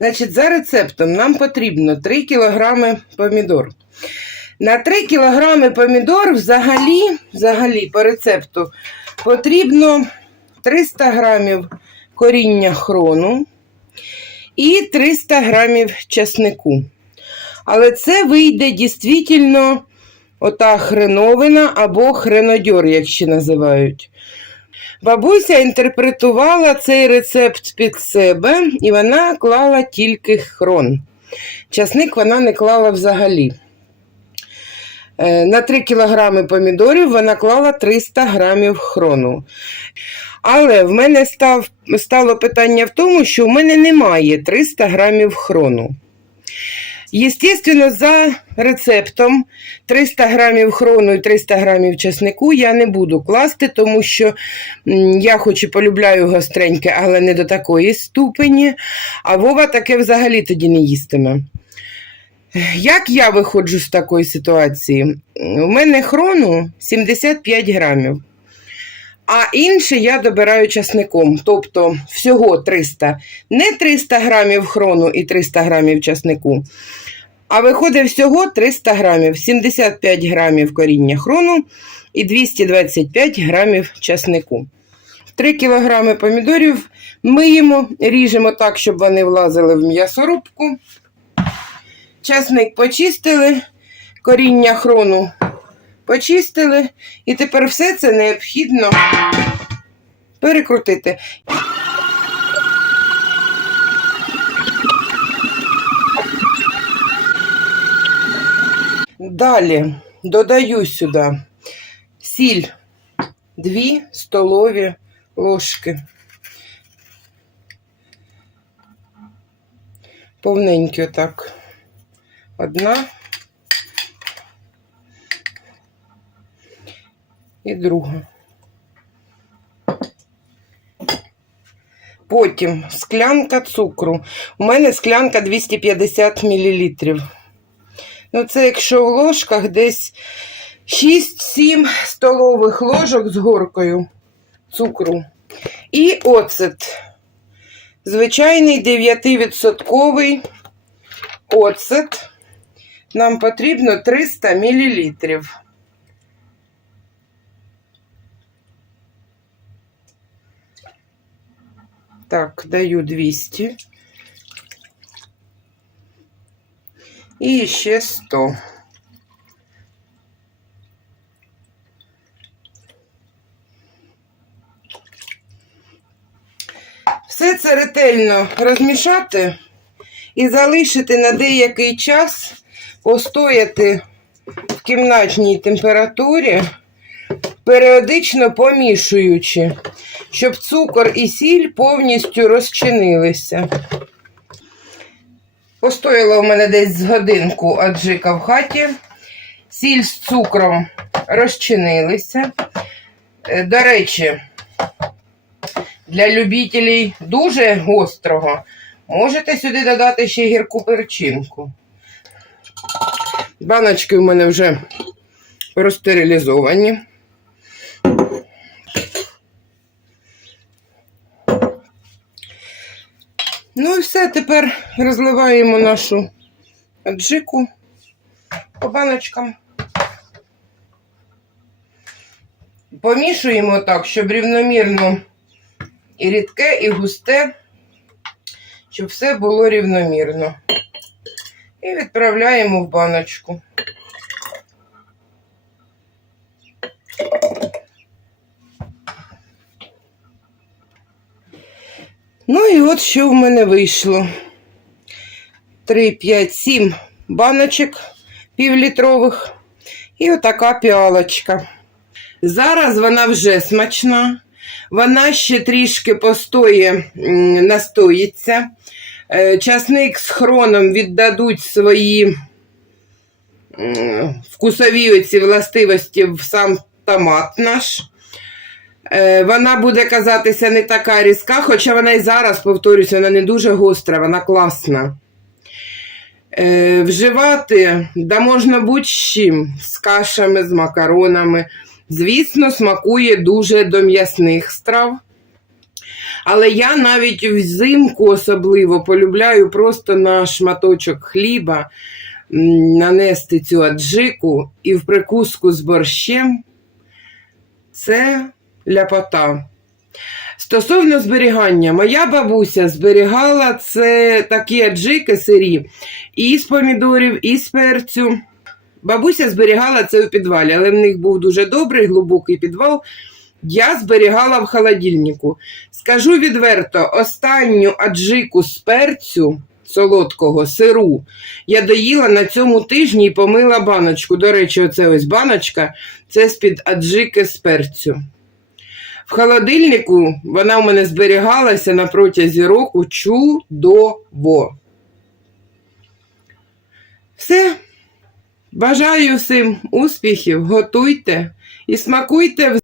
Значить, за рецептом нам потрібно 3 кг помідор. На 3 кг помідор взагалі, взагалі по рецепту потрібно 300 г коріння хрону і 300 г часнику. Але це вийде дійсно ота хреновина або хренодьор, як ще називають. Бабуся інтерпретувала цей рецепт під себе, і вона клала тільки хрон. Часник вона не клала взагалі. Е, На 3 кг помідорів вона клала 300 грамів хрону. Але в мене став, стало питання в тому, що в мене немає 300 грамів хрону. Єстественно, за рецептом 300 грамів хрону і 300 грамів часнику я не буду класти, тому що я хоч і полюбляю гостреньке, але не до такої ступені. А Вова таке взагалі тоді не їстиме. Як я виходжу з такої ситуації? У мене хрону 75 грамів. А інше я добираю часником, тобто всього 300. Не 300 грамів хрону і 300 грамів часнику, а виходить всього 300 грамів, 75 грамів коріння хрону і 225 грамів часнику. 3 кілограми помідорів миємо, ріжемо так, щоб вони влазили в м'ясорубку. Часник почистили, коріння хрону почистили, і тепер все це необхідно перекрутити. Далі додаю сюди сіль 2 столові ложки. Повненькі отак. Одна. І друга. Потім склянка цукру. У мене склянка 250 мл. Ну, це якщо в ложках десь 6-7 столових ложок з горкою цукру. І оцет. Звичайний 9% оцет. Нам потрібно 300 мл. Так, даю 200. І ще 100. Все це ретельно розмішати і залишити на деякий час постояти в кімнатній температурі, періодично помішуючи щоб цукор і сіль повністю розчинилися. Постояло в мене десь з годинку аджика в хаті. Сіль з цукром розчинилися. Е, До речі, для любителів дуже гострого можете сюди додати ще гірку перчинку. Баночки в мене вже розстерилізовані. Ну і все, тепер розливаємо нашу аджику по баночкам. Помішуємо так, щоб рівномірно і рідке, і густе, щоб все було рівномірно. І відправляємо в баночку. Ну і от що в мене вийшло. 3, 5, 7 баночок півлітрових. І отака піалочка. Зараз вона вже смачна. Вона ще трішки постоє, настоїться. Е, Часник з хроном віддадуть свої вкусові оці властивості в сам томат наш. Е, Вона буде казатися не така різка, хоча вона і зараз, повторюсь, вона не дуже гостра, вона класна. Е, Вживати да можна будь-чим, з кашами, з макаронами. Звісно, смакує дуже до м'ясних страв. Але я навіть взимку особливо полюбляю просто на шматочок хліба нанести цю аджику і в прикуску з борщем. Це ляпота. Стосовно зберігання, моя бабуся зберігала це такі аджики сирі і з помідорів, і з перцю. Бабуся зберігала це у підвалі, але в них був дуже добрий, глибокий підвал. Я зберігала в холодильнику. Скажу відверто, останню аджику з перцю солодкого сиру я доїла на цьому тижні і помила баночку. До речі, оце ось баночка це з-під аджики з перцю. В холодильнику вона у мене зберігалася на протязі року чудово. Все. Бажаю всім успіхів, готуйте і смакуйте